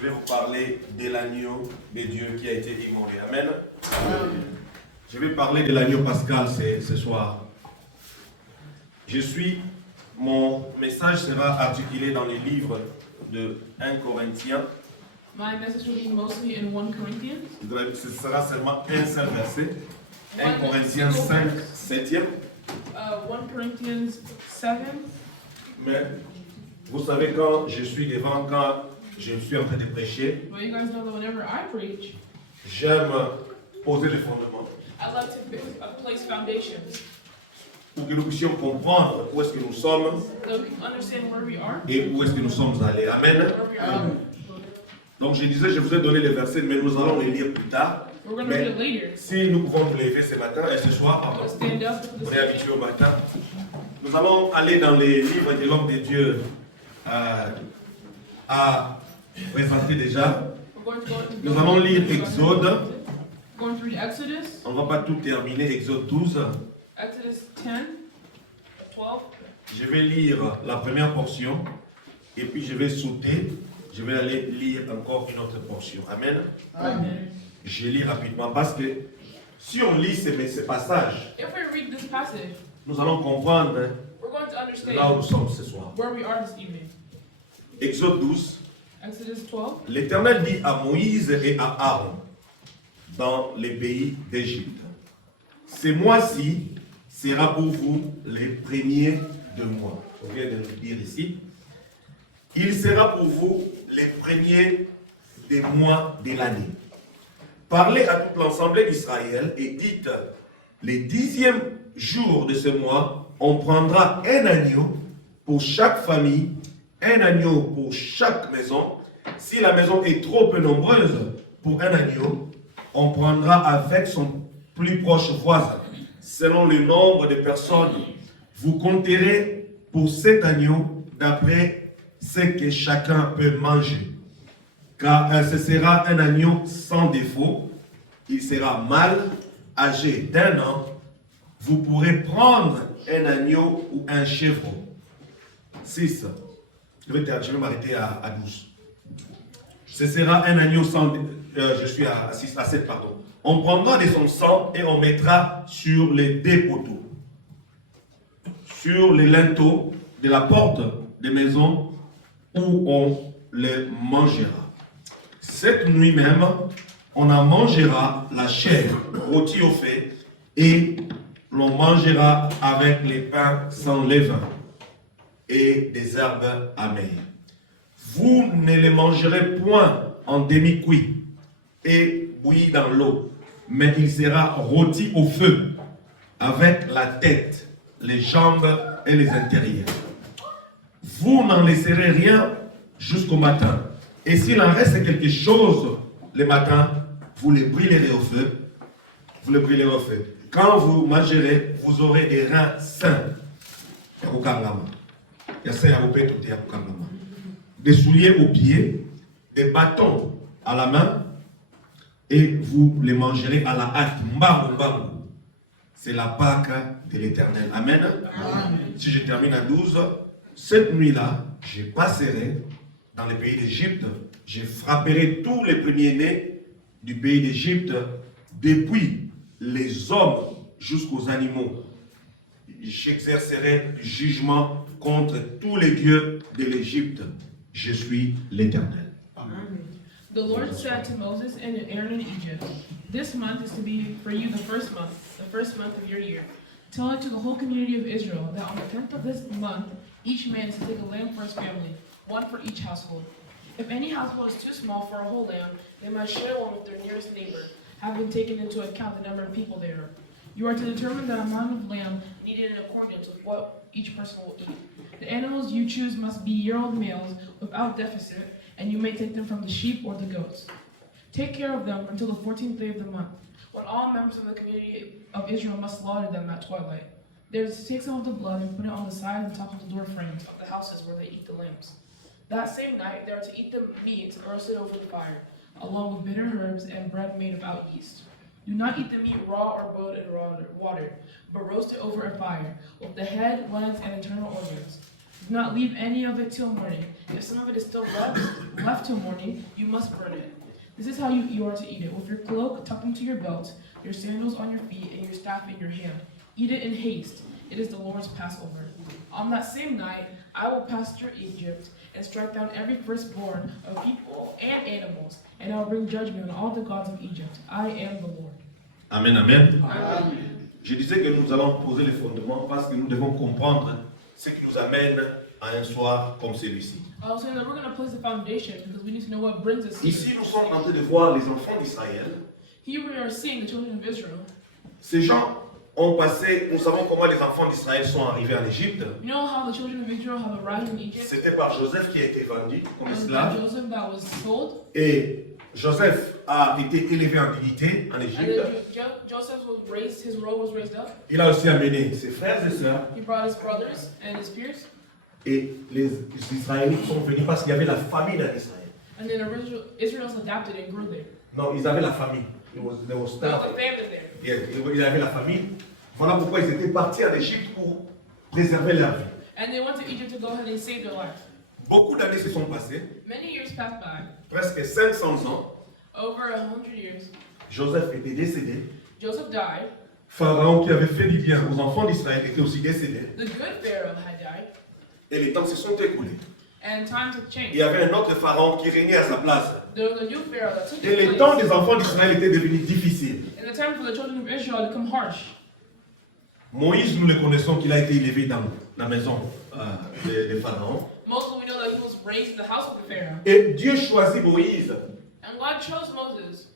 je vais vous parler de l'agneau de Dieu qui a été immolé. Amen. Je vais parler de l'agneau pascal ce soir. Mon message sera articulé dans les livres de 1 Corinthiens. My message will be mostly in 1 Corinthians. Ce sera seulement un seul verset. 1 Corinthiens 5, 7e. 1 Corinthians 7. Mais vous savez, quand je suis en train de prêcher, Well, you guys know that whenever I preach, j'aime poser les fondements I like to place foundations pour que nous puissions comprendre où est-ce que nous sommes so we can understand where we are, et où est-ce que nous sommes allés. Amen. where we are. Donc je disais, je vous ai donné les versets, mais nous allons les lire plus tard. We're going to Mais read it later. si nous pouvons nous lever ce matin et ce soir, pardon, So stand up. on est habitué au matin, nous allons aller dans les livres de l'homme de Dieu à présenter déjà. We're going to go into Nous allons lire Exode. We're going to read Exodus, On ne va pas tout terminer, Exode 12. Exodus 10, 12. Je vais lire la première portion et puis je vais sauter. Je vais aller lire encore une autre portion. Amen. Amen. Je lis rapidement parce que si on lit ces passages, If we read this passage, nous allons comprendre we're going to là où understand nous sommes ce soir. where we are this evening. Exode 12. Exodus 12. L'Éternel dit à Moïse et à Aaron dans les pays d'Égypte: ce mois-ci sera pour vous les premiers de mois. On vient de le dire ici. Il sera pour vous les premiers des mois de l'année. Parlez à toute l'assemblée d'Israël et dites: les 10e jour de ce mois, on prendra un agneau pour chaque famille, un agneau pour chaque maison. Si la maison est trop peu nombreuse pour un agneau, on prendra avec son plus proche voisin. Selon le nombre de personnes, vous compterez pour cet agneau d'après ce que chacun peut manger. Car ce sera un agneau sans défaut. Il sera mâle, âgé d'1 an. Vous pourrez prendre un agneau ou un chèvreau. 6. Je vais m'arrêter à 12. Ce sera un agneau sans... je suis à 6, à 7, pardon. On prendra de son sang et on mettra sur les deux poteaux, sur les linteaux de la porte des maisons où on les mangera. Cette nuit même, on en mangera la chair rôtie au feu et l'on mangera avec les pains sans levain et des herbes amères. Vous ne les mangerez point en demi-cuit et bouilli dans l'eau, mais il sera rôti au feu avec la tête, les jambes et les intérieurs. Vous n'en laisserez rien jusqu'au matin. Et s'il en reste quelque chose le matin, vous les brûlerez au feu. Vous les brûlerez au feu. Quand vous mangerez, vous aurez des reins sains. Des souliers aux pieds, des bâtons à la main, et vous les mangerez à la hâte. Mbarou, mbarou. C'est la Pâque de l'Éternel. Amen. Amen. Si je termine à 12, cette nuit-là, je passerai dans le pays d'Égypte, je frapperai tous les premiers-nés du pays d'Égypte, depuis les hommes jusqu'aux animaux. J'exercerai jugement contre tous les dieux de l'Égypte. Je suis l'Éternel. The Lord said to Moses and Aaron in Egypt, this month is to be for you the first month of your year. Tell it to the whole community of Israel that on the 10th of this month, each man is to take a lamb for his family, one for each household. If any household is too small for a whole lamb, they must share one with their nearest neighbor, having taken into account the number of people there. You are to determine the amount of lamb needed in accordance with what each person will eat. The animals you choose must be year-old males without deficit, and you may take them from the sheep or the goats. Take care of them until the 14th day of the month, when all members of the community of Israel must slaughter them at twilight. They are to take some of the blood and put it on the sides and top of the door frames of the houses where they eat the lambs. That same night they are to eat the meat roasted over the fire, along with bitter herbs and bread made without yeast. Do not eat the meat raw or boiled in water, but roast it over a fire, with the head, legs, and internal organs. Do not leave any of it till morning. If some of it is still left till morning, you must burn it. This is how you are to eat it, with your cloak tucked into your belt, your sandals on your feet, and your staff in your hand. Eat it in haste. It is the Lord's Passover. On that same night, I will pass through Egypt and strike down every firstborn of people and animals, and I will bring judgment on all the gods of Egypt. I am the Lord. Amen, amen. Amen. Je disais que nous allons poser les fondements parce que nous devons comprendre ce qui nous amène à un soir comme celui-ci. I was saying that we're going to place the foundation because we need to know what brings us here. Ici, nous sommes en train de voir les enfants d'Israël. Here we are seeing the children of Israel. Ces gens ont passé, nous savons comment les enfants d'Israël sont arrivés en Égypte. You know how the children of Israel have arrived in Egypt? C'était par Joseph qui a été vendu comme It was esclave. by Joseph that was sold. Et Joseph a été élevé en dignité en And Égypte. then Joseph was raised, his role was raised up. Il a aussi amené ses frères et sœurs. He brought his brothers and his peers. Et les Israélites sont venus parce qu'il y avait la famine en Israël. And then Israel's adapted and grew there. Non, ils avaient la famine. There was There was stuff. a famine there. Yeah, ils avaient la famine. Voilà pourquoi ils étaient partis en Égypte pour préserver leur vie. And they went to Egypt to go ahead and save their life. Beaucoup d'années se sont passées, Many years passed by, presque 500 ans. over 100 years. Joseph était décédé. Joseph died. Pharaon qui avait fait du bien aux enfants d'Israël était aussi décédé. The good Pharaoh had died. Et les temps se sont écoulés. And times have Il changed. y avait un autre Pharaon qui régnait à sa place. There was a new Pharaoh that took Et les his temps place. des enfants d'Israël étaient devenus difficiles. And the time for the children of Israel to become harsh. Moïse, nous le connaissons qu'il a été élevé dans la maison des pharaons. Moses, we know that he was raised in the house of the Pharaoh. Et Dieu choisit Moïse. And God chose Moses.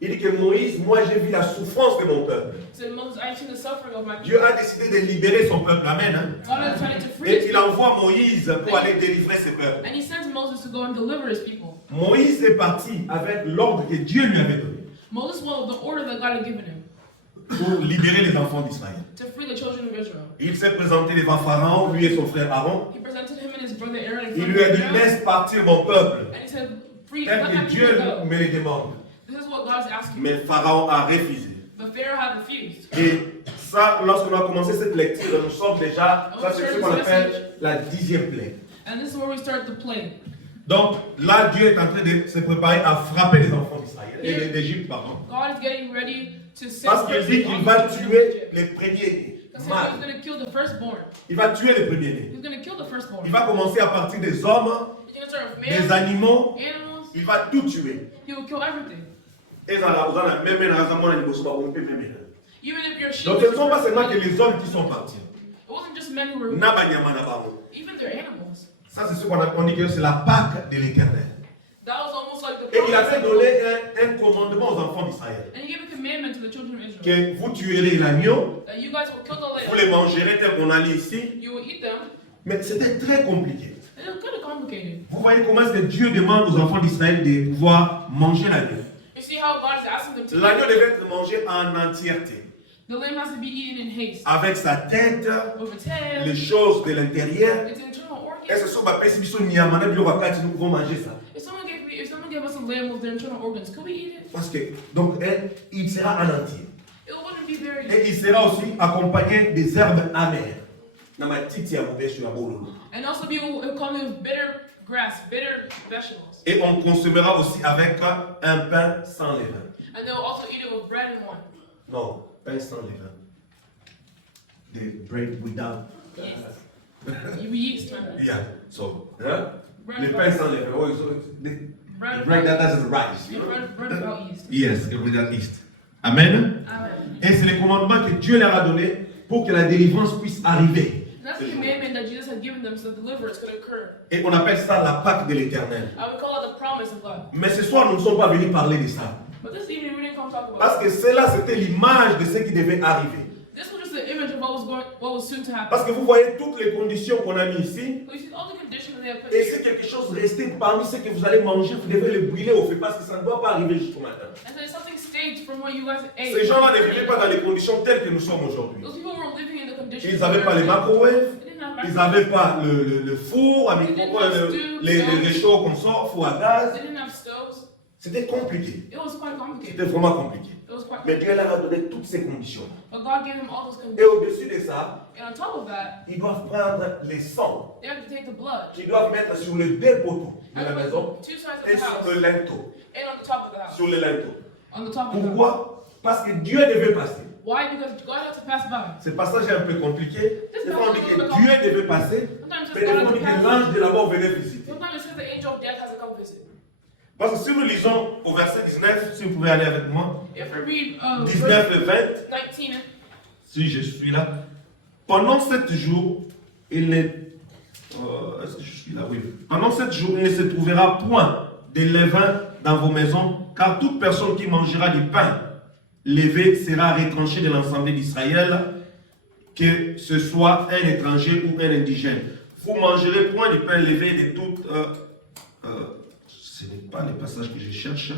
Il dit que Moïse, moi j'ai vu la souffrance de mon peuple. He said, Moses, I have seen the suffering of my Dieu people. a décidé de libérer son peuple. Amen. Hein? God has decided to free Et his il people. envoie Moïse pour aller délivrer ses peuples. And he sent Moses to go and deliver his people. Moïse est parti avec l'ordre que Dieu lui avait donné Moses followed the order that God had given him pour libérer les enfants d'Israël. to free the children of Israel. Il s'est présenté devant Pharaon, lui et son frère Aaron. He presented him and his brother Aaron in Il front lui a of dit, Pharaoh. laisse partir mon peuple, And he said, free, tel let que my Dieu people go. me le demande. This is what God's asking. Mais Pharaon a refusé. But Pharaoh had refused. Et ça, lorsqu'on a commencé cette lecture, nous sommes déjà, ça c'est ce qu'on appelle la 10e plaie. And this is where we start the plague. Donc là, Dieu est en train de se préparer à frapper les enfants d'Israël, et d'Égypte, pardon. God is getting ready to send Parce qu'il dit qu'il va tuer les premiers Because mâles. he's going to kill the firstborn. Il va tuer les premiers-nés. He's going to kill the firstborn. Il va commencer à partir des hommes, He's going to start with des males, animaux. animals. Il va tout tuer. He will kill everything. Et ça, là, vous en avez même un raisonnement, il faut pas couper même. Even if your sheep. Donc ce ne sont pas seulement que les hommes qui sont partis. It wasn't just men who were. Nabanyama nabamu. Even their animals. Ça, c'est ce qu'on dit que c'est la Pâque de l'Éternel. That was almost like the Et il a promise fait of God. donner un commandement aux enfants d'Israël. And he gave a commandment to the children of Israel. Que vous tuerez l'agneau, That you guys will kill the vous lamb. les mangerez tel qu'on a lu ici. You will eat them. Mais c'était très compliqué. And it was kind of complicated. Vous voyez comment est-ce que Dieu demande aux enfants d'Israël de pouvoir manger l'agneau. You see how God is asking them to L'agneau eat. devait être mangé en entièreté. The lamb has to be eaten in haste. Avec sa tête, With its head, les choses de l'intérieur. its internal Et organs. ce sont ma si biso nyamana bilo wakati nous pouvons manger ça. If someone gave us a lamb with their internal organs, could we eat it? Parce que, donc, il sera en entier. It wouldn't be very. Et il sera aussi accompagné des herbes amères. Na matiti ya mobeshu ya bololo. And also be coming with bitter grass, bitter vegetables. Et on consommera aussi avec un pain sans levain. And they'll also eat it with bread and wine. Non, pain sans levain. The bread without. Yeast. You yeast, man. Yeah, so, hein? Bread Le without- pain sans levain. Oh, so the bread bread that without- doesn't rise. Yeah, bread without yeast. Yes, without yeast. Amen. Amen. Et c'est le commandement que Dieu leur a donné pour que la délivrance puisse arriver. And that's the commandment that Jesus had given them so that deliverance could occur. Et on appelle ça la Pâque de l'Éternel. I would call it the promise of God. Mais ce soir, nous ne sommes pas venus parler de ça. But this evening we didn't come talk about Parce it. que cela, c'était l'image de ce qui devait arriver. This was just the image of what was soon to happen. Parce que vous voyez toutes les conditions qu'on a mis ici. We see all the conditions they have put Et here. si quelque chose restait parmi ce que vous allez manger, vous devez le brûler au feu parce que ça ne doit pas arriver jusqu'au matin. And then something stayed from what you guys ate. Ces gens-là ne vivaient pas dans les conditions telles que nous sommes aujourd'hui. Those people were living in the conditions. Ils n'avaient pas les microwaves, They didn't have ils microwaves. n'avaient pas le four, les réchauds comme ça, four à They gaz. didn't have stoves. C'était compliqué. It was quite complicated. C'était vraiment compliqué. It was quite Mais Dieu leur a donné toutes ces conditions. But God gave them all those Et conditions. au-dessus de ça, And on top of that, ils doivent prendre les sangs they have to take the blood qu'ils doivent mettre sur les deux poteaux de la and maison put two sides of et the sur house le linteau. and on the top of the house. Sur le linteau. On the top of the house. Pourquoi? Parce que Dieu devait passer. Why? Because God had to pass by. Ce passage est un peu compliqué. Des fois on dit que Dieu devait passer, Sometimes mais it's des fois God on dit had to que pass. l'ange de la mort venait visiter. Sometimes it says the angel of death has to come visit. Parce que si nous lisons au verset 19, si vous pouvez aller avec moi, If we read 19 et 20, verse 19, si je suis là, pendant 7 jours, il ne... est-ce que je suis là? Oui. Pendant 7 jours, il ne se trouvera point de levain dans vos maisons, car toute personne qui mangera du pain levé sera retranchée de l'ensemble d'Israël, que ce soit un étranger ou un indigène. Vous mangerez point du pain levé de toute... ce n'est pas les passages que je cherche,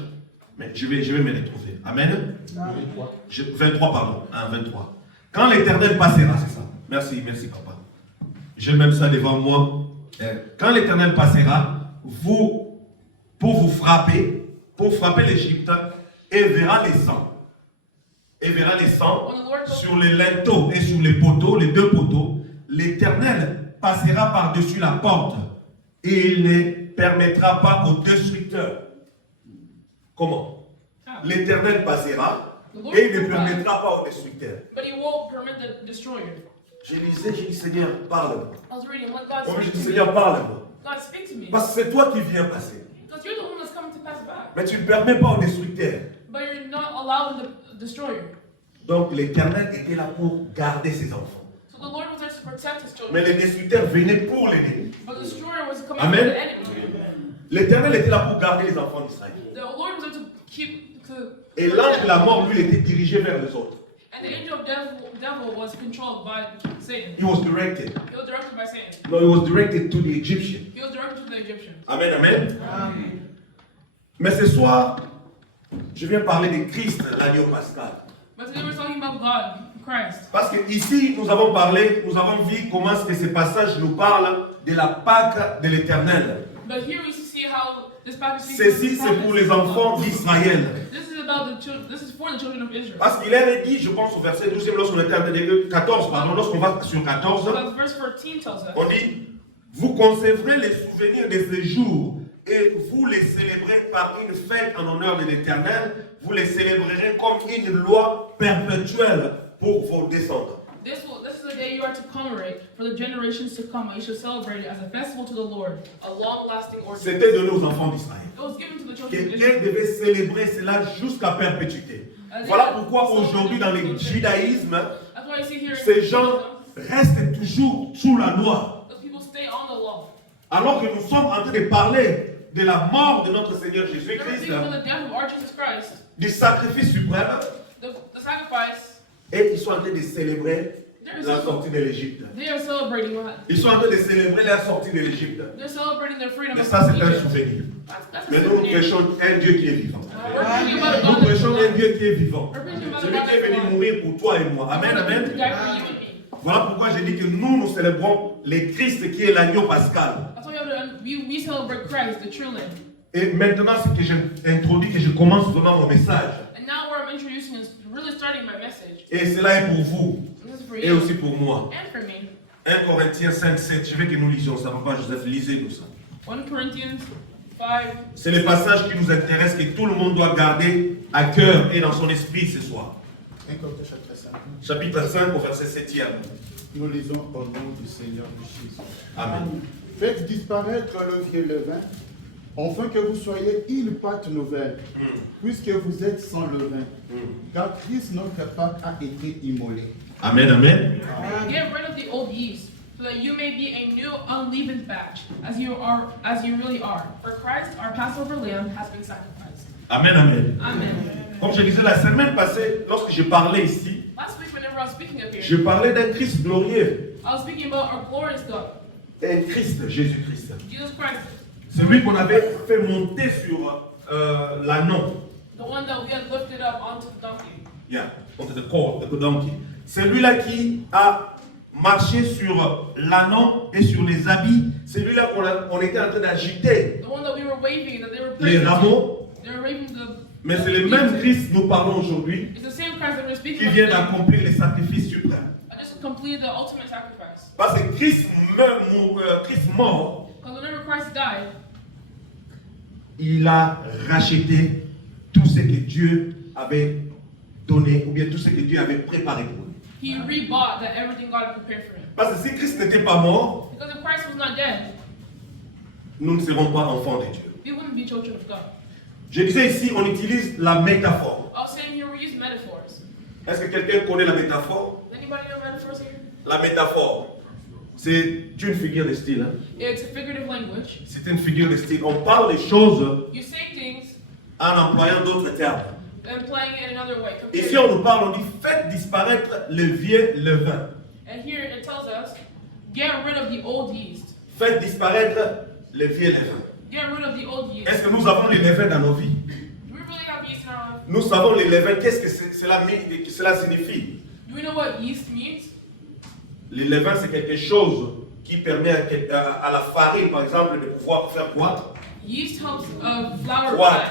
mais je vais me les trouver. Amen. 23, pardon. 23. Quand l'Éternel passera, c'est ça. Merci papa. J'ai même ça devant moi. Quand l'Éternel passera, pour frapper l'Égypte, et verra les sangs. Et verra les sangs sur les linteaux et sur les poteaux, les deux poteaux. L'Éternel passera par-dessus la porte et il ne permettra pas aux destructeurs. Comment? L'Éternel passera et il ne permettra pas aux destructeurs. but he won't permit the destroyer. Je lisais, j'ai dit Seigneur, parle-moi. I was reading, let God Moi, je speak dis to me. Seigneur, parle-moi. God speak to me. Parce que c'est toi qui viens passer. Because you're the one that's coming to pass by. Mais tu ne permets pas aux destructeurs. But you're not allowing the destroyer. Donc l'Éternel était là pour garder ses enfants. So the Lord was there to protect his Mais children. les destructeurs venaient pour l'aider. But the destroyer was coming Amen. from the enemy. L'Éternel était là pour garder les enfants d'Israël. The Lord was there to keep Et l'ange de la mort, lui, il était dirigé vers les autres. and the angel of devil was controlled by Satan. He was directed. He was directed by Satan. No, he was directed to the Egyptian. He was directed to the Egyptians. Amen, amen. Mais ce soir, je viens parler de Christ, l'agneau pascal. But today we're talking about God, Christ. Parce que ici, nous avons vu comment est-ce que ce passage nous parle de la Pâque de l'Éternel. But here we see how this passage speaks Ceci, about c'est pour les enfants d'Israël. This is about the children. This is for the children of Israel. Parce qu'il est dit, je pense au verset 12, lorsqu'on était en 14, pardon, lorsqu'on va sur 14, Because verse 14 tells us. on dit, vous conserverez les souvenirs de ces jours et vous les célébrez par une fête en honneur de l'Éternel. Vous les célébrerez comme une loi perpétuelle pour vos descendants. This is the day you are to commemorate for the generations to come. You should celebrate it as a festival to the Lord, a long-lasting ordinance. C'était donné aux enfants d'Israël. It was given to the children of Quelqu'un Israel. devait célébrer cela jusqu'à perpétuité. Voilà pourquoi aujourd'hui dans le judaïsme, That's why you see here in ces gens Judaism, restent toujours sous la loi. those people stay on the law. Alors que nous sommes en train de parler de la mort de notre Seigneur They're Jésus-Christ, speaking of the death of our Jesus Christ, du sacrifice suprême, the sacrifice. et ils sont en train de célébrer la sortie de l'Égypte. They are celebrating what? Ils sont en train de célébrer la sortie de l'Égypte. They're celebrating their freedom. Et from ça, c'est un Egypt. souvenir. That's a Mais nous, nous souvenir. prêchons un Dieu qui est vivant. We're preaching about a Nous God prêchons un that's Dieu qui est vivant. We're preaching about a Celui God qui est venu that's alive. mourir pour toi et moi. Amen, To amen. die for you and me. Voilà pourquoi j'ai dit que nous célébrons le Christ qui est l'agneau pascal. That's why we celebrate Christ, the true Lamb. Et maintenant, ce que j'introduis, que je commence vraiment mon message. And now where I'm introducing is really starting my message. Et cela est pour vous This is for et you aussi pour moi. and for me. 1 Corinthiens 5, 7. Je veux que nous lisions ça. Papa Joseph, lisez-nous ça. 1 Corinthians 5. C'est le passage qui nous intéresse, que tout le monde doit garder à cœur et dans son esprit ce soir. 1 Corinthiens chapitre 5. Chapitre 5 au verset 7e. Nous lisons au nom du Seigneur Jésus. Amen. Faites disparaître le vieux levain, afin que vous soyez une pâte nouvelle, puisque vous êtes sans levain. Car Christ, notre Pâque, a été immolé. Amen, amen. Get rid of the old yeast, so that you may be a new unleavened batch, as you really are. For Christ, our Passover lamb, has been sacrificed. Amen, amen. Amen. Comme je disais la semaine passée, lorsque je parlais ici, Last week, whenever I was speaking up here, je parlais d'un Christ glorieux. I was speaking about our glorious God, Un Christ, Jésus-Christ. Jesus Christ, Celui qu'on avait fait monter sur l'ânon. the one that we had lifted up onto the donkey. Yeah, onto the cord, the donkey. Celui-là qui a marché sur l'ânon et sur les habits. Celui-là qu'on était en train d'agiter The one that we were waving, that they were les praising, rameaux They're raping the. Mais c'est le même Christ nous parlons aujourd'hui It's the same Christ that we're speaking qui about vient today. d'accomplir les sacrifices suprêmes. I just completed the ultimate sacrifice. Parce que Christ mort, Because whenever Christ died, il a racheté tout ce que Dieu avait donné, ou bien tout ce que Dieu avait préparé pour lui. he rebought that everything God had prepared for him. Parce que si Christ n'était pas mort, Because if Christ was not dead, nous ne serons pas enfants de Dieu. we wouldn't be children of God. Je disais ici, on utilise la métaphore. I was saying here we use metaphors. Est-ce que quelqu'un connaît la métaphore? Anybody know metaphors here? La métaphore, c'est une figure de style. Hein? It's a figurative language. C'est une figure de style. On parle des choses You say things en employant d'autres termes. and playing it in another way. Ici, on nous parle, on dit faites disparaître le vieux levain. And here it tells us, get rid of the old yeast. Faites disparaître le vieux levain. Get rid of the old yeast. Est-ce que nous avons les levains dans nos vies? Do we really have yeast in our life? Nous savons les levains, qu'est-ce que cela signifie? Do we know what yeast means? Les levains, c'est quelque chose qui permet à la farine, par exemple, de pouvoir faire croître. Yeast helps flour What?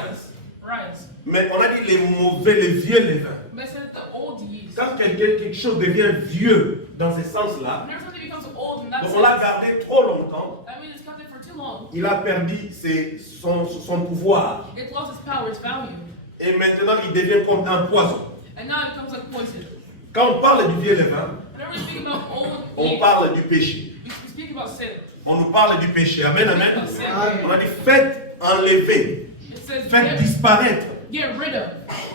rise. Mais on a dit les mauvais, les vieux levains. But it says the old yeast. Quand quelque chose devient vieux dans ce sens-là, Whenever something becomes old in that donc on l'a sense, gardé trop longtemps, that means it's kept it for too long. il a perdu son pouvoir. It lost its power, its value. Et maintenant, il devient comme un poison. And now it becomes like poison. Quand on parle du vieux levain, Whenever we speak about old on yeast, parle du péché. we speak about sin. On nous parle du péché. Amen, amen. Amen. On a dit faites enlever, It says faites disparaître get rid of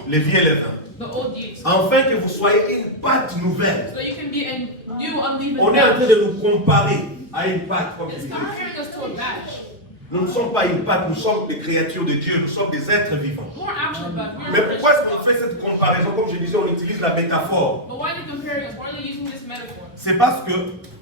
les vieux levains, the old yeast. afin que vous soyez une pâte nouvelle. So you can be a new unleavened On est en train batch. de nous comparer à une pâte, comme je It's disais. comparing us to a batch. Nous ne sommes pas une pâte, nous sommes des créatures de Dieu, nous sommes des êtres vivants. We're actually bad. Mais pourquoi est-ce qu'on fait cette comparaison? Comme je disais, on utilise la métaphore. But why are they comparing us? Why are they using this metaphor? C'est parce que,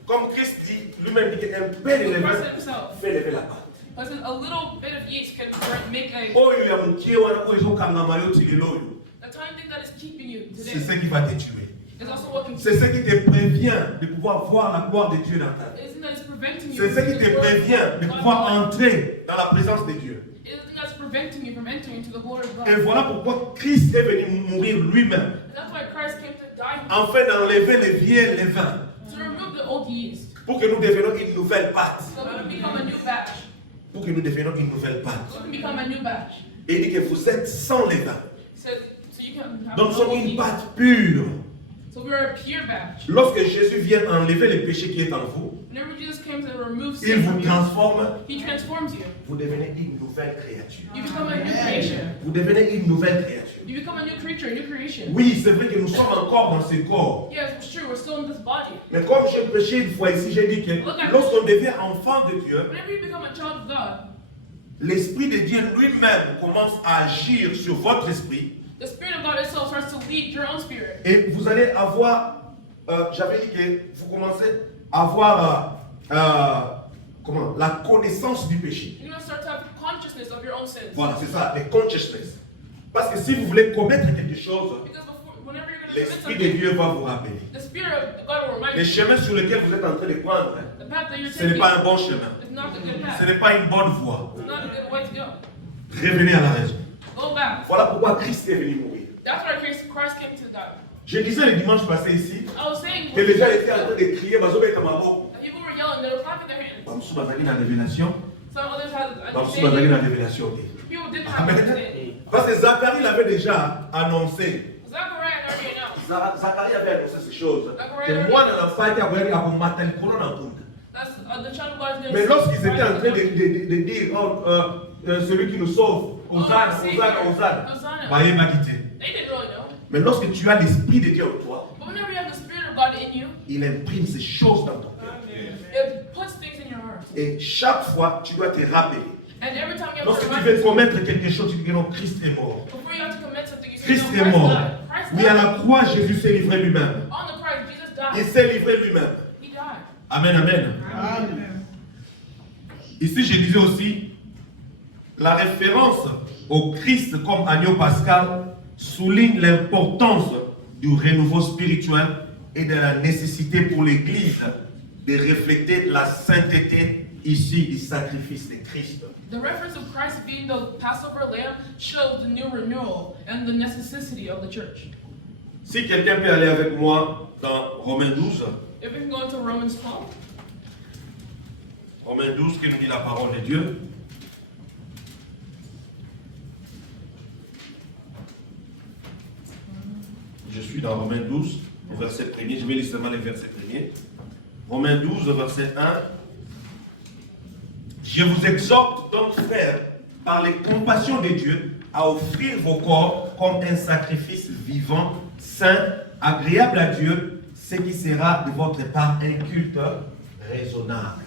comme Christ dit, lui-même dit qu'un peu de The levain person himself. fait lever la pâte. Listen, a little bit of yeast can make a. Oyo ya mukie wana oyo ezokangama yo tilelo oyo. The tiny thing that is keeping you C'est today ce qui va te tuer. is also what can C'est ce qui te prévient de pouvoir voir la gloire de Dieu dans ta vie. Isn't that it's preventing you C'est ce from qui te the glory of prévient de God? pouvoir entrer dans la présence de Dieu. Isn't that's preventing you from entering into the glory of God? Et voilà pourquoi Christ est venu mourir lui-même, And that's why Christ came to die afin d'enlever les vieux levains, to remove the old yeast, pour que nous devenions une nouvelle pâte. so we can become a new batch. Pour que nous devenions une nouvelle pâte. So we can become a new batch. Et il dit que vous êtes sans levain. So you can have Donc nous no sommes une yeast. pâte pure. So we're a pure batch. Lorsque Jésus vient enlever le péché qui est en vous, Whenever Jesus came to remove il sin vous from you, transforme. He transforms you. Vous devenez une nouvelle créature. You become a new creation. Vous devenez une nouvelle créature. You become a new creature, a new creation. Oui, c'est vrai que nous sommes encore dans ce corps. Yes, it's true. We're still in this body. Mais comme j'ai prêché une fois ici, j'ai dit que lorsqu'on devient enfant de Dieu, Whenever you become a child of God, l'Esprit de Dieu lui-même commence à agir sur votre esprit. the Spirit of God itself starts to lead your own spirit. Et vous allez avoir, j'avais dit que vous commencez à avoir la connaissance du péché. You're going to start to have consciousness of your own sins. Voilà, c'est ça, les consciousness. Parce que si vous voulez commettre quelque chose, Because whenever you're going to commit l'Esprit de something, Dieu va vous rappeler. the Spirit of God will remind Les you. chemins sur lesquels vous êtes en train de prendre, The path that you're ce n'est taking pas un bon chemin. is not the good Ce path. n'est pas une bonne voie. It's not a good way to go. Revenez à la raison. Go back. Voilà pourquoi Christ est venu mourir. That's why Christ came to die. Je disais le dimanche passé ici I was saying que les gens étaient en train de crier, Bazobeta Maboko. that people were yelling, they were clapping their hands. Bamsou Bazali dans la révélation. Some others had Bamsou Bazali dans la understanding. révélation. People didn't have Amen. understanding. Parce que Zacharie l'avait déjà annoncé. Zachariah already announced. Zacharie avait annoncé ces choses. Zachariah Que moi, dans la fête, il y a un matin, le colon en compte. That's the child of God is going Mais to lorsqu'ils étaient en train de dire, celui qui nous sauve, Hosanna, Hosanna, Hosanna, Baye m'a quitté. They didn't really know. Mais lorsque tu as l'Esprit de Dieu en toi, But whenever you have the Spirit of God in you, il imprime ces choses dans ton cœur. it puts things in your heart. Et chaque fois, tu dois te rappeler. And every time you have Lorsque to tu remind veux yourself, commettre quelque chose, tu dis que non, Christ est mort. before you have to commit something, you say, Christ no, est Christ mort. died. Christ Oui, à died. la croix, Jésus s'est livré lui-même. On the cross, Jesus Il died. s'est livré lui-même. He died. Amen, amen. Ici, je disais aussi, la référence au Christ comme agneau pascal souligne l'importance du renouveau spirituel et de la nécessité pour l'Église de refléter la sainteté issue du sacrifice de Christ. The reference of Christ being the Passover lamb shows the new renewal and the necessity of the church. Si quelqu'un peut aller avec moi dans Romains 12, If we can go into Romans 12, Romains 12 qui nous dit la parole de Dieu. Je suis dans Romains 12, au verset 1er. Je vais lire seulement les versets 1er. Romains 12, verset 1. Je vous exhorte donc, frères, par les compassions de Dieu, à offrir vos corps comme un sacrifice vivant, saint, agréable à Dieu, ce qui sera de votre part un culte raisonnable.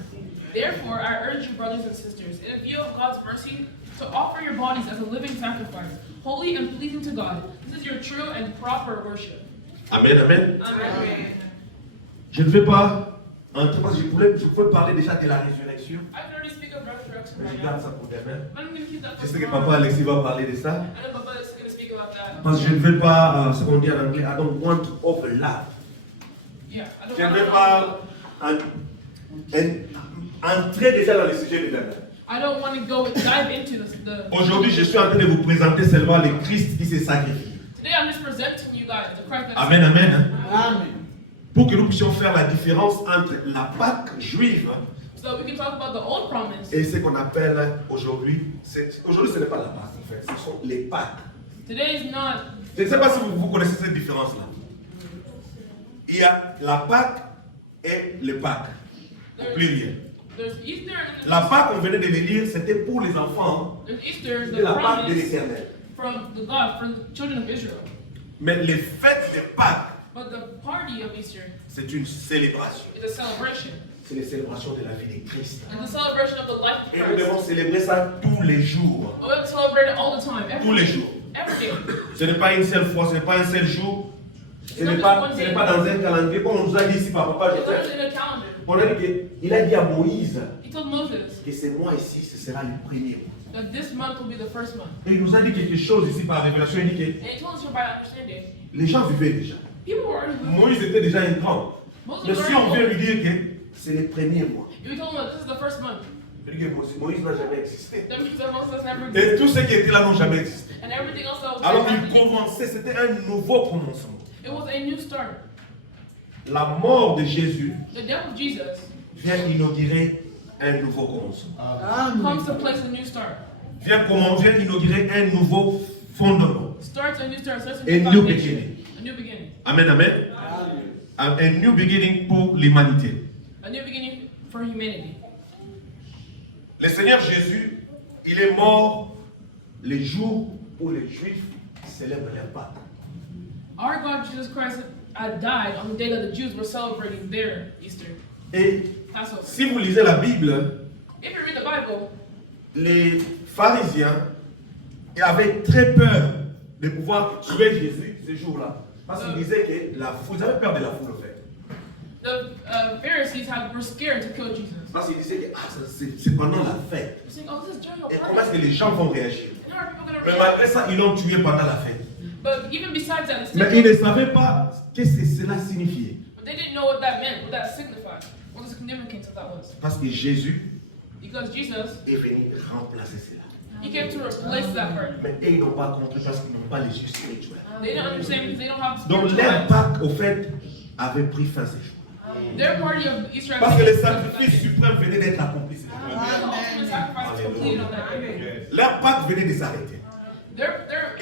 therefore I urge you, brothers and sisters, in view of God's mercy, to offer your bodies as a living sacrifice, holy and pleasing to God. This is your true and proper worship. Amen, amen. Amen. Je ne vais pas entrer parce que je pouvais parler déjà de la résurrection. I can already speak of resurrection Mais right je now. garde ça pour demain. I'm going to keep that Je for sais que tomorrow. papa Alexis va parler de ça. I know Baba is going to speak about that. Parce que je ne vais pas, ce qu'on dit en anglais, I don't want to overlap. Yeah, I don't Je ne want vais to pas entrer déjà dans le sujet de demain. I don't want to go dive into the Aujourd'hui, je suis en train de vous présenter seulement le Christ qui s'est sacrifié. Today I'm just presenting you guys the Christ that Amen, amen. Amen. Pour que nous puissions faire la différence entre la Pâque juive so that we can talk about the old promise. et ce qu'on appelle aujourd'hui, aujourd'hui ce n'est pas la Pâque en fait, ce sont les Pâques. Today is not, Je ne sais pas si vous connaissez cette différence-là. Il y a la Pâque et le Pâques, au pluriel. there's Easter and La Pâque, on venait de le lire, c'était pour les enfants there's Easter, de the la part de promise l'Éternel. from the God, from the children of Israel. Mais les fêtes de Pâques, But the party of Easter c'est une célébration. is a celebration. C'est la célébration de la vie de Christ. It's a celebration of the life of Et nous devons Christ. célébrer ça tous les jours. We have to celebrate it all the time, Tous les jours. every day. Ce n'est pas une seule fois, ce n'est pas un seul jour. Ce n'est pas dans un calendrier. Comme on nous a dit ici par Papa It's Joseph. in a calendar. On a dit qu'il a dit à Moïse He told Moses que ce mois ici, ce sera le premier mois. that this month will be the first month. Et il nous a dit quelque chose ici par révélation. Il dit que And he told us by understanding. les gens vivaient déjà. People were already living. Moïse était déjà un grand. Moses Mais was si on vient already lui dire que c'est le premier mois, If we told him that this is the first month, il dit que Moïse n'a jamais existé. that means that Moses never Et existed. tous ceux qui étaient là n'ont jamais existé. And everything else that was Alors there il happening, commençait, c'était un nouveau commencement. it was a new start. La mort de Jésus The death of Jesus vient inaugurer un nouveau commencement. comes to place a new start. Vient inaugurer un nouveau fondement. Starts a new start, starts a A new new foundation. beginning. A new beginning. Amen, amen. A new beginning pour l'humanité. A new beginning for humanity. Le Seigneur Jésus, il est mort le jour où les Juifs célèbrent leur Pâques. Our God Jesus Christ had died on the day that the Jews were celebrating their Easter, Et Passover. si vous lisez la Bible, If you read the Bible, les pharisiens avaient très peur de pouvoir tuer Jésus ce jour-là. Parce qu'ils disaient que la foule, ils avaient peur de la foule, en fait. the Pharisees were scared to kill Jesus. Parce qu'ils disaient que c'est pendant la fête. They're saying, oh, this is during Et your comment est-ce party. que les gens vont réagir? And how are people going to Mais react? malgré ça, ils l'ont tué pendant la fête. But even besides that, Mais ils ne savaient pas ce que cela signifiait. but they didn't know what that meant, what that signified, what the significance of that was. Parce que Jésus Because Jesus, est venu remplacer cela. he came to replace that part. Mais eux, ils n'ont pas compris parce qu'ils n'ont pas les yeux spirituels. They didn't understand because they don't have Donc spiritual leur eyes. Pâques, au fait, avait pris fin ce jour. Their party of Easter Parce que le sacrifice suprême venait d'être accompli ce jour. The ultimate sacrifice was completed on that day. Leur Pâques venait de s'arrêter. Ils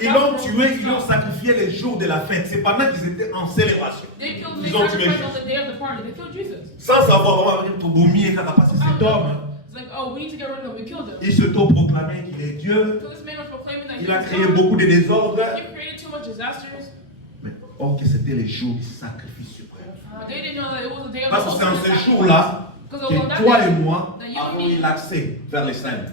Their l'ont tué, ils l'ont sacrifié le jour de la fête. C'est pendant qu'ils étaient en célébration. They killed Ils the ont tué sacrifice Jésus. on the day of the party. They killed Jesus. Sans savoir, on va venir pour vomir quand parce que cet homme, It's like, oh, we need to get rid of him. We killed him. il se proclamait qu'il est Dieu. So this man was proclaiming that he Il a was créé God. beaucoup de désordres. He created too much disasters. Mais or que c'était le jour du sacrifice suprême. But they didn't know that it was the day of Parce the que c'est en ultimate ce sacrifice. jour-là que toi et moi avons eu l'accès vers les saints.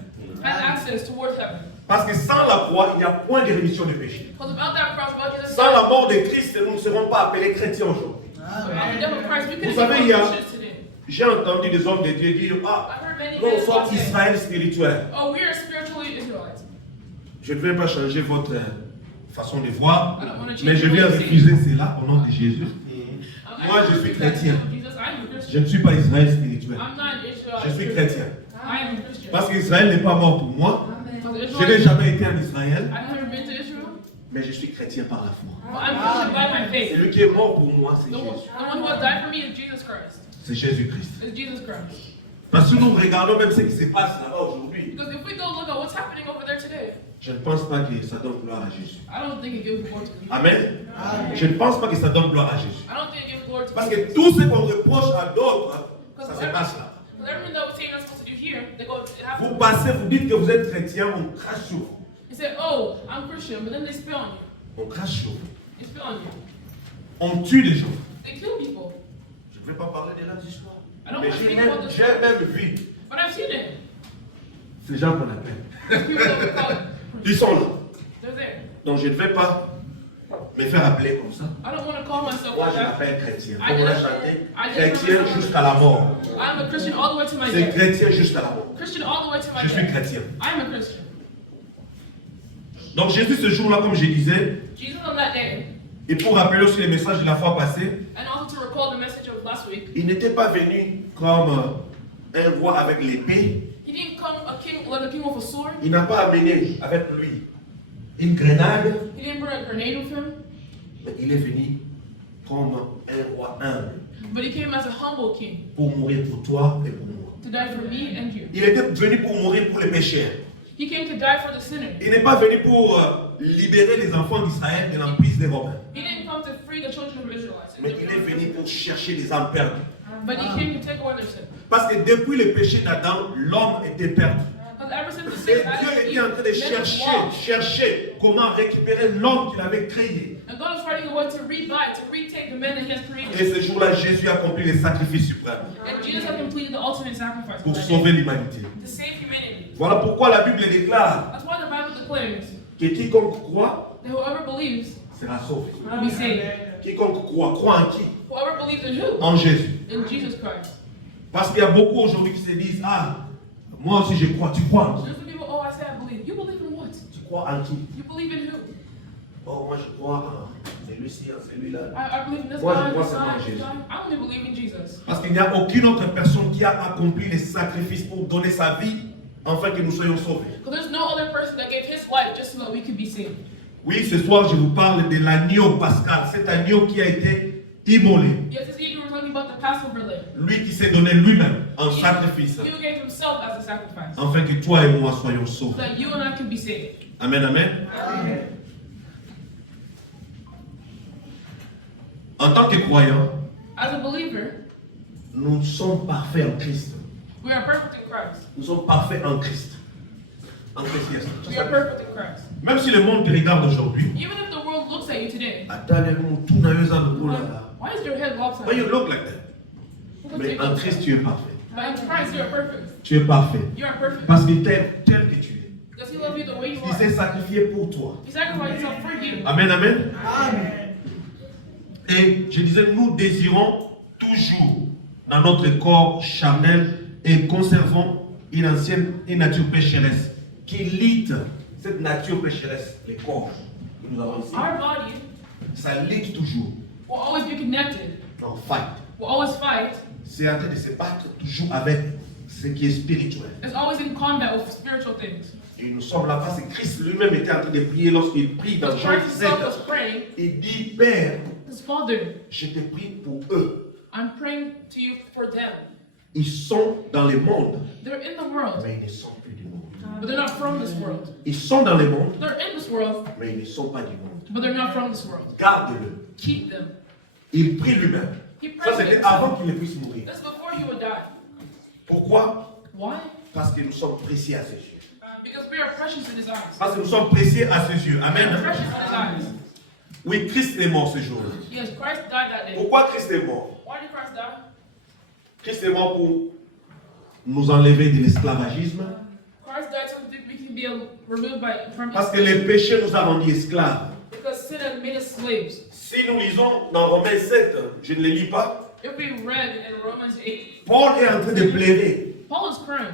Had access towards heaven. Parce que sans la croix, il n'y a point de rémission de péché. Because without that cross, without Jesus' Sans la mort de Christ, nous ne serons pas appelés chrétiens aujourd'hui. and the death of Christ, we Vous couldn't savez, be il y a- called Christians today. J'ai entendu des hommes de Dieu dire, ah, I've heard many nous men sommes say, Israël spirituel. oh, we are spiritually Israelites. Je ne vais pas changer votre façon de voir, I don't want to change mais je the way viens you see. refuser cela au nom de Jésus. I'm Moi, je not suis Christian. chrétien. Jesus, I'm a Je Christian. ne suis pas Israël spirituel. I'm not Israelite. Je suis chrétien. I am a Christian. Parce qu'Israël n'est pas mort pour moi. Because Je n'ai Israel, jamais été en Israël, I've never been to Israel, mais je suis chrétien par la foi. but I'm Christian by my faith. Celui qui est mort pour moi, c'est The one Jésus. who has died for me is Jesus Christ. C'est Jésus-Christ. Is Jesus Christ. Parce que nous regardons même ce qui se passe là-bas aujourd'hui. Because if we go look at what's happening over there today, Je ne pense pas que ça donne gloire à Jésus. I don't think it gives glory to God. Amen. Je ne pense pas que ça donne gloire à Jésus. I don't think it gives glory to Parce God. que tout ce qu'on reproche à d'autres, ça se passe là. Because everything that we say you're not supposed to do here, they go, it happens. Vous passez, vous dites que vous êtes chrétien, on crache sur vous. They say, oh, I'm Christian, but then they spit on you. On crache sur vous. They spit on you. On tue les gens. They kill people. Je ne vais pas parler de leurs histoires. I don't Mais want to j'ai speak about même, this, j'ai même vu but I've seen it. ces gens qu'on appelle. There's people that we call, Ils sont là. they're there. Donc je ne vais pas me faire appeler comme ça. I don't want to call myself Moi like je that. m'appelle chrétien. I Comme on a just- chanté, I just- chrétien jusqu'à la mort. I'm a Christian all the way to my C'est death. chrétien jusqu'à la mort. Christian all the way to my Je suis death. chrétien. I'm a Christian. Donc Jésus ce jour-là, comme je disais, Jesus on that day, et pour rappeler aussi les messages de la fois passée, and also to recall the message of last week, il n'était pas venu comme un roi avec l'épée. he didn't come a king like a king with a sword. Il n'a pas amené avec lui une grenade, He didn't bring a grenade with him, mais il est venu comme un roi humble but he came as a humble king pour mourir pour toi et pour moi. to die for me and you. Il était venu pour mourir pour les pécheurs. He came to die for the sinner. Il n'est pas venu pour libérer les enfants d'Israël de l'emprise des Romains, He didn't come to free the children of Israelites, mais il est venu pour chercher les âmes perdues. but he came to take away their sin. Parce que depuis le péché d'Adam, l'homme était perdu. Because ever since the Et sin of Adam Dieu and était en train de Eve, men was lost. chercher comment récupérer l'homme qu'il avait créé. And God is fighting a way to rebuy, to retake the men that He has Et created. ce jour-là, Jésus a accompli le sacrifice suprême And Jesus has completed the ultimate sacrifice pour for that sauver day, l'humanité. to save humanity. Voilà pourquoi la Bible déclare That's why the Bible declares que quiconque croit that whoever believes sera sauvé. will be saved. Quiconque croit en qui? Whoever believes in who? En Jésus. In Jesus Christ. Parce qu'il y a beaucoup aujourd'hui qui se disent, ah, moi aussi je crois. Tu crois en qui? There's some people, oh, I say I believe. You believe in what? Tu crois en qui? You believe in who? Oh, moi je crois en celui-ci, en celui-là. I believe in this Moi, guy, je crois this seulement en guy, this Jésus. guy. I only believe in Jesus. Parce qu'il n'y a aucune autre personne qui a accompli les sacrifices pour donner sa vie afin que nous soyons sauvés. Because there's no other person that gave his life just so that we could be saved. Oui, ce soir je vous parle de l'agneau pascal, cet agneau qui a été immolé. Yes, this evening we're talking about the Passover lamb. Lui qui s'est donné lui-même en sacrifice He who gave himself as a sacrifice. afin que toi et moi soyons So sauvés. that you and I can be saved. Amen, amen. Amen. En tant que croyants, As a believer, nous sommes parfaits en Christ. we are perfect in Christ. Nous sommes parfaits en Christ. En Christ, yes. We are perfect in Christ. Même si le monde te regarde aujourd'hui, Even if the world looks at you today, why is your head why lopsided? you look like that? Because Mais you- en Christ, tu es parfait. But in Christ, you are perfect. Tu es parfait. You are perfect. Parce qu'il t'aime tel que tu es. Because He loves you the way you Il s'est are. sacrifié pour toi. He sacrificed Himself for you. Amen, amen. Et je disais, nous désirons toujours dans notre corps charnel et conservons une nature pécheresse qui lit cette nature pécheresse, les corps que nous avons ici. Our body Ça lit toujours. will always be connected. Non, fight. Will always fight. C'est en train de se battre toujours avec ce qui est spirituel. It's always in combat with spiritual things. Et nous sommes là parce que Christ lui-même était en train de prier lorsqu'il prie dans Because Jean Christ 7. Himself was praying. Il dit, Père, His Father, je te prie pour eux. I'm praying to you for them. Ils sont dans le monde, They're in the world, mais ils ne sont plus du monde. but they're not from this world. Ils sont dans le monde, They're in this world, mais ils ne sont pas du monde. but they're not from this world. Garde-le. Keep them. Il prie lui-même. He Ça, prayed c'était himself. avant qu'il ne puisse mourir. This is before he would die. Pourquoi? Why? Parce que nous sommes précieux à ses yeux. Because we are precious in His eyes. Parce que nous sommes précieux à ses yeux. We are Amen. precious in His eyes. Oui, Christ est mort ce jour-là. Yes, Christ died that day. Pourquoi Christ est mort? Why did Christ die? Christ est mort pour nous enlever de l'esclavagisme. Christ died so that we can be removed from Parce que le péché nous a rendus esclaves. Because sin had made us slaves. Si nous lisons dans Romains 7, je ne le lis pas, If we read in Romans 8, Paul est en train de plaider. Paul is crying.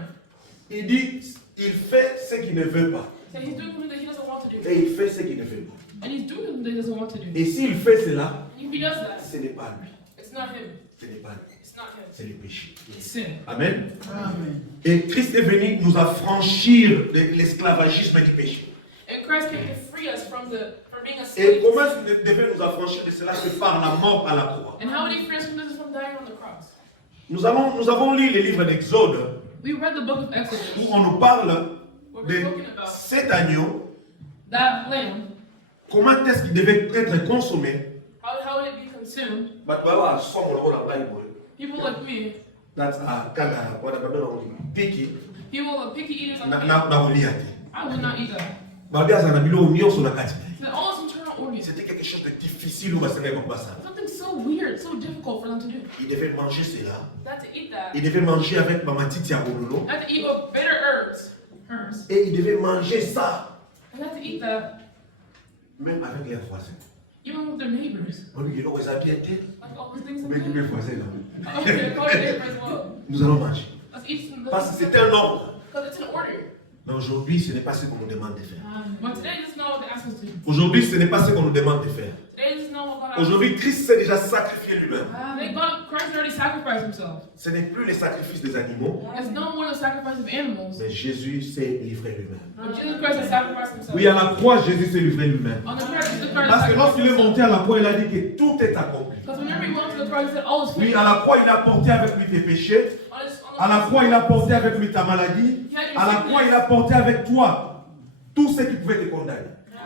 Il dit, il fait ce qu'il ne veut pas. So he's doing something that he doesn't want to do. Et il fait ce qu'il ne veut pas. And he's doing something that he doesn't want to do. Et s'il fait cela, If he does that, ce n'est pas lui. it's not him. Ce n'est pas lui. It's It's not him. c'est le péché. It's sin. Amen. Amen. Et Christ est venu nous affranchir de l'esclavagisme du péché. And Christ came to free us from being a Et slave. comment est-ce qu'il devait nous affranchir de cela? C'est par la mort à la croix. And how would he free us from this? From dying on the cross. Nous avons lu les livres d'Exode We read the book of où Exodus. on nous parle Where de we're talking about cet agneau, that lamb. comment est-ce qu'il devait être consommé. How would it be consumed? People like me, That's picky. people like picky eaters like me, Na I would not eat that. It's all its internal organs. C'était quelque chose de difficile au Bassinga Bombassa. Something so weird, so difficult for them to do. Il devait manger cela. They had to eat that. Il devait manger avec Mamatiti à Bololo. They had to eat with bitter herbs. Et il devait manger ça, They had to eat that même avec les voisins. even with their neighbors. On lui dit, non, ils ont bien été. Like all these things. Mais les voisins, là. Oh, okay, call your neighbor as well. Nous allons manger. Let's eat some. Parce que c'était un ordre. Because it's an order. Mais aujourd'hui, ce n'est pas ce qu'on nous demande de faire. But today, this is not what they ask us to do. Aujourd'hui, ce n'est pas ce qu'on nous demande de faire. Today, this is not what God asks us to Aujourd'hui, Christ s'est déjà sacrifié lui-même. do. Christ already sacrificed himself. Ce n'est plus les sacrifices des animaux, It's no more the sacrifice of animals. mais Jésus s'est livré lui-même. But Jesus Christ has sacrificed himself. Oui, à la croix, Jésus s'est livré lui-même. On the cross, Jesus Christ Parce que has lorsqu'il est sacrificed monté à la croix, il a dit que tout est accompli. Because whenever he went to the cross, he said, all is Oui, finished. à la croix, il a porté avec lui tes péchés. À la croix, il a porté avec lui ta maladie. À la croix, il a porté avec toi tout ce qui pouvait te condamner.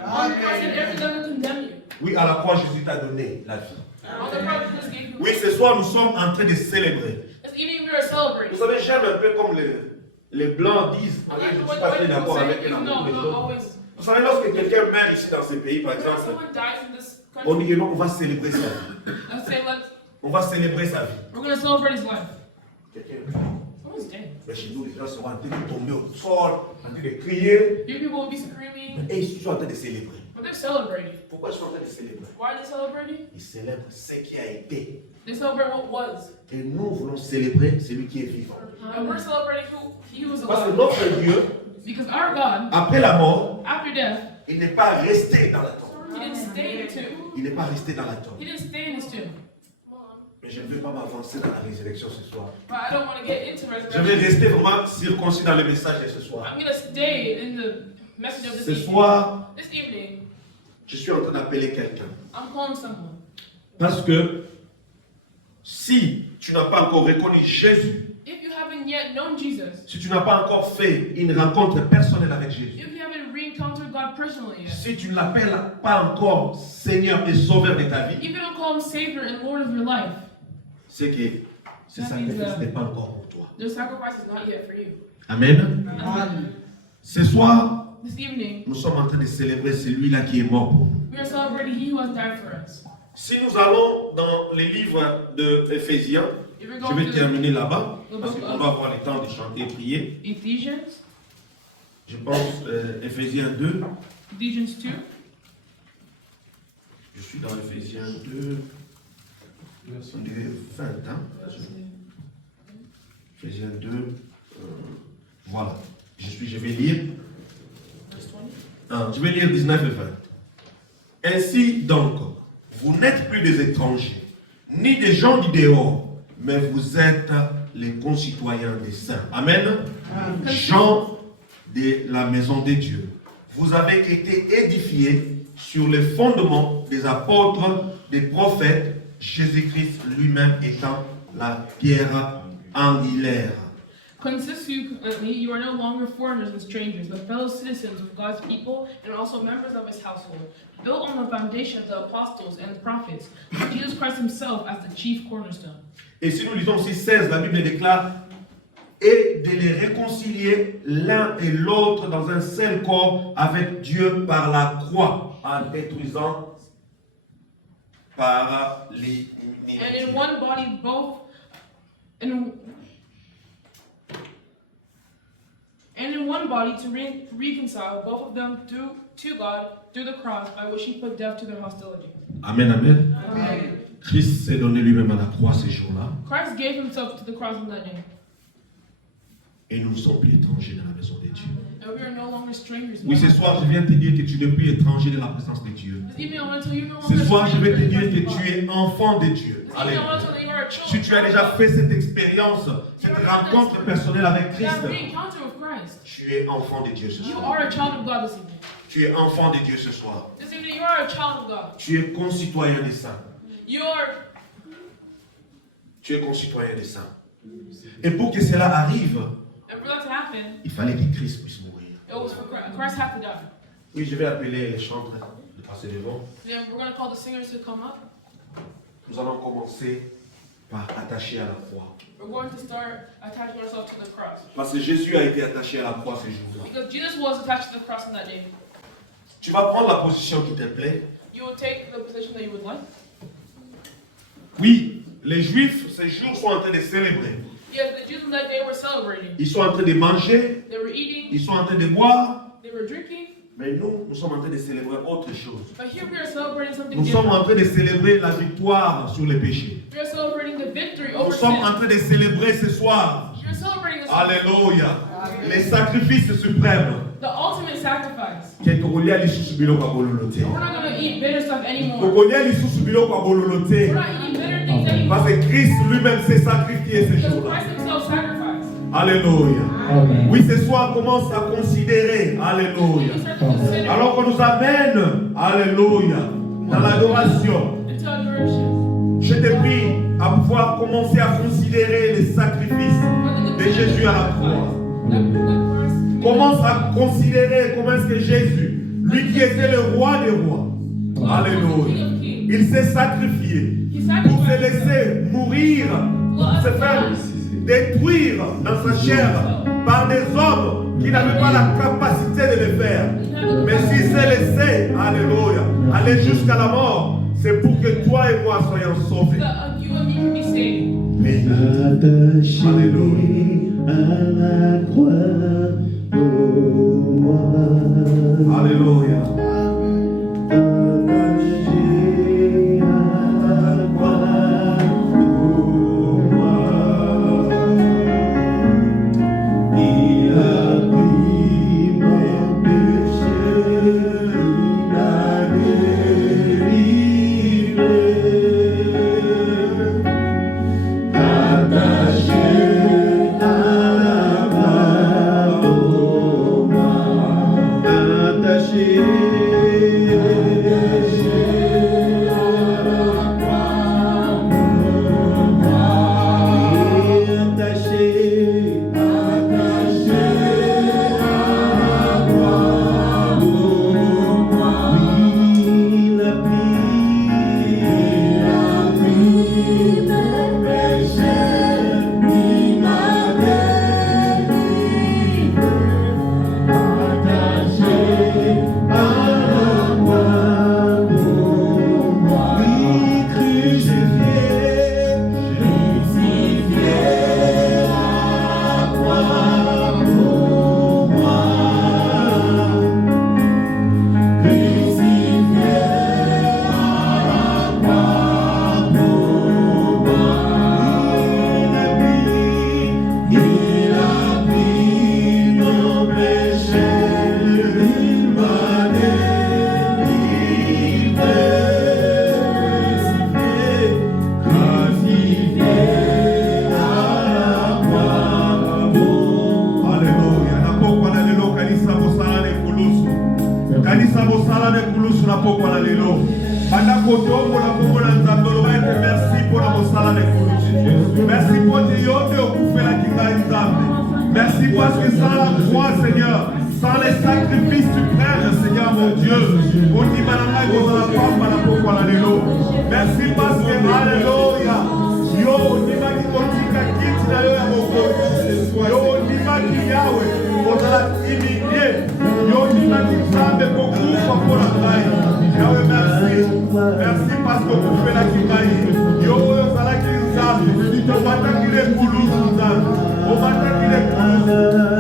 On the cross, he did everything that would condemn you. Oui, à la croix, Jésus t'a donné la vie. On the cross, Jesus gave you. Oui, ce soir, nous sommes en train de célébrer. This evening, we are celebrating. Vous savez, j'aime un peu comme les Blancs disent. I Je like ne the suis way pas the très white d'accord people avec say, un even amour though des not autres. always. Vous savez, lorsque quelqu'un meurt ici dans ce pays, par When exemple, someone dies in this on country, dit que non, on va célébrer sa vie. let's say, On va célébrer sa vie. we're going to celebrate his life. Quelqu'un Someone's dead. mais chez nous, les gens sont en train de tomber au sol, en train de crier, Here people will be screaming, et ils sont en train de célébrer. but they're celebrating. Pourquoi ils sont en train de célébrer? Why are they celebrating? Ils célèbrent ce qui a été. They celebrate what was. Et nous voulons célébrer celui qui est vivant. And we're celebrating he was Parce que alive. notre Dieu, Because our God, après la mort, after death, il n'est pas resté dans la tombe. he didn't stay in the tomb. Il n'est pas resté dans la tombe. He didn't stay in his tomb. Mais je ne veux pas m'avancer dans la résurrection ce soir. But I don't want to get into Je vais resurrection. rester vraiment circoncis dans le message de ce soir. I'm going to stay in the message of this Ce evening. soir, This evening, je suis en train d'appeler quelqu'un. I'm calling someone. Parce que si tu n'as pas encore reconnu Jésus, If you haven't yet known Jesus, si tu n'as pas encore fait une rencontre personnelle avec Jésus, if you haven't re-encountered God personally yet, si tu ne l'appelles pas encore Seigneur et Sauveur de ta vie, if you don't call him Savior and Lord of your life, c'est que ce sacrifice n'est pas encore pour toi. the sacrifice is not yet for you. Amen. Amen. Ce soir, This evening, nous sommes en train de célébrer celui-là qui est mort pour nous. we are celebrating He who has died for us. Si nous allons dans les livres de Éphésiens, If we're je going vais to terminer là-bas, the parce book qu'on of doit avoir le temps de chanter et prier. Ephesians, Je pense Éphésiens 2. Ephesians 2, Je suis dans Éphésiens 2, on dirait 20 ans. Éphésiens 2, voilà. Je vais lire. verse 20. Je vais lire 19 et 20. Ainsi donc, vous n'êtes plus des étrangers, ni des gens du dehors, mais vous êtes les concitoyens des saints. Amen. Gens de la maison de Dieu. Vous avez été édifiés sur les fondements des apôtres, des prophètes, Jésus-Christ lui-même étant la pierre angulaire. Consequently, you are no longer foreigners and strangers, but fellow citizens of God's people and also members of His household, built on the foundation of the apostles and the prophets, with Jesus Christ Himself as the chief cornerstone. Et si nous lisons aussi 16, la Bible déclare et de les réconcilier l'un et l'autre dans un seul corps avec Dieu par la croix, en détruisant par les And in one body, in one body to reconcile both of them to God through the cross, by which He put death to their hostility. Amen, amen. Amen. Christ s'est donné lui-même à la croix ces jours-là. Christ gave Himself to the cross on that day. Et nous ne sommes plus étrangers dans la maison de Dieu. And we are no longer strangers. Oui, ce soir, je viens te dire que tu n'es plus étranger dans la présence de Dieu. This evening, I want to tell you no Ce longer soir, je vais te strangers dire in the que presence of tu God. es enfant de Dieu. This evening, I want to Alléluia. tell you you are a child Si tu as of déjà God. fait cette expérience, cette rencontre personnelle avec You Christ, have an encounter with Christ. tu es enfant de Dieu ce You soir. are a child of God this evening. Tu es enfant de Dieu ce soir. This evening, you are a child of God. Tu es concitoyen des saints. You are. Tu es concitoyen des saints. Et pour que cela arrive, And for that to happen, il fallait que Christ puisse mourir. it was for Christ. Christ had to die. Oui, je vais appeler les chanteurs de passer devant. Then we're going to call the singers to come up. Nous allons commencer par attacher à la croix. We're going to start attaching ourselves to the cross. Parce que Jésus a été attaché à la croix ce jour-là. Because Jesus was attached to the cross on that day. Tu vas prendre la position qui te plaît. You will take the position that you would like. Oui, les Juifs, ces jours, sont en train de célébrer. Yes, the Jews on that day were celebrating. Ils sont en train de manger, They were eating, ils sont en train de boire. they were drinking. Mais nous sommes en train de célébrer autre chose. But here we are celebrating something Nous sommes en different. train de célébrer la victoire sur les péchés. We are celebrating the victory Nous over sommes sin. en train de célébrer ce soir. You're celebrating this Alléluia. Les sacrifices suprêmes. the ultimate sacrifice. Kekolia lisusu biloko ya bololote. We're not going to eat bitter stuff anymore. Kokolia lisusu biloko ya bololote. We're not eating bitter things anymore. Parce que Christ lui-même s'est sacrifié ce Because jour-là. Christ himself sacrificed. Alléluia. Amen. Oui, ce soir, on commence à considérer. Alléluia. We start to consider Alors qu'on nous amène, alléluia, dans l'adoration. into adoration. Je te prie à pouvoir commencer à considérer les sacrifices de Jésus à la croix. Commence à considérer comment est-ce que Jésus, lui qui était le roi des rois, alléluia, il s'est sacrifié pour se laisser mourir, se faire détruire dans sa chair par des hommes qui n'avaient pas la capacité de le faire. Mais s'il s'est laissé, alléluia, aller jusqu'à la mort, c'est pour que toi et moi soyons sauvés. You and me can be saved. Mais Attaché Alléluia. à la croix pour moi. Alléluia. Attaché à la croix pour moi. Il a pris mon péché, il m'a délivré. Attaché à la croix pour moi. Attaché à la croix pour moi. Attaché à la croix pour moi. Il a pris mon péché, il m'a délivré. Attaché à la croix pour moi. Oui, crucifié à la croix pour moi. Crucifié à la croix pour moi. Il a pris mon péché, il m'a délivré. Crucifié à la croix pour moi. Alléluia. Na pokwa na lelo kanisa bosala ne kulusu. Kanisa bosala ne kulusu na pokwa na lelo. Banda kotongo na pokwa na nzambe loba ete merci pour la bosala ne kulusu. Merci pour te yote okufela kingai nzambe. Merci parce que sans la croix, Seigneur, sans les sacrifices suprêmes, Seigneur mon Dieu, on dit mananga kozala pamba na pokwa na lelo. Merci parce que alléluia. Yo ndimaki kotika kiti na yo ya mokonzi. Yo ndimaki yawe kozala imidie. Yo ndimaki nzambe kokufa mpona ngai. Yawe merci. Merci parce que okufelaki ngai. Yo oyo ozalaki nzambe. Obataki lekulusu nzambe. Obataki lekulusu.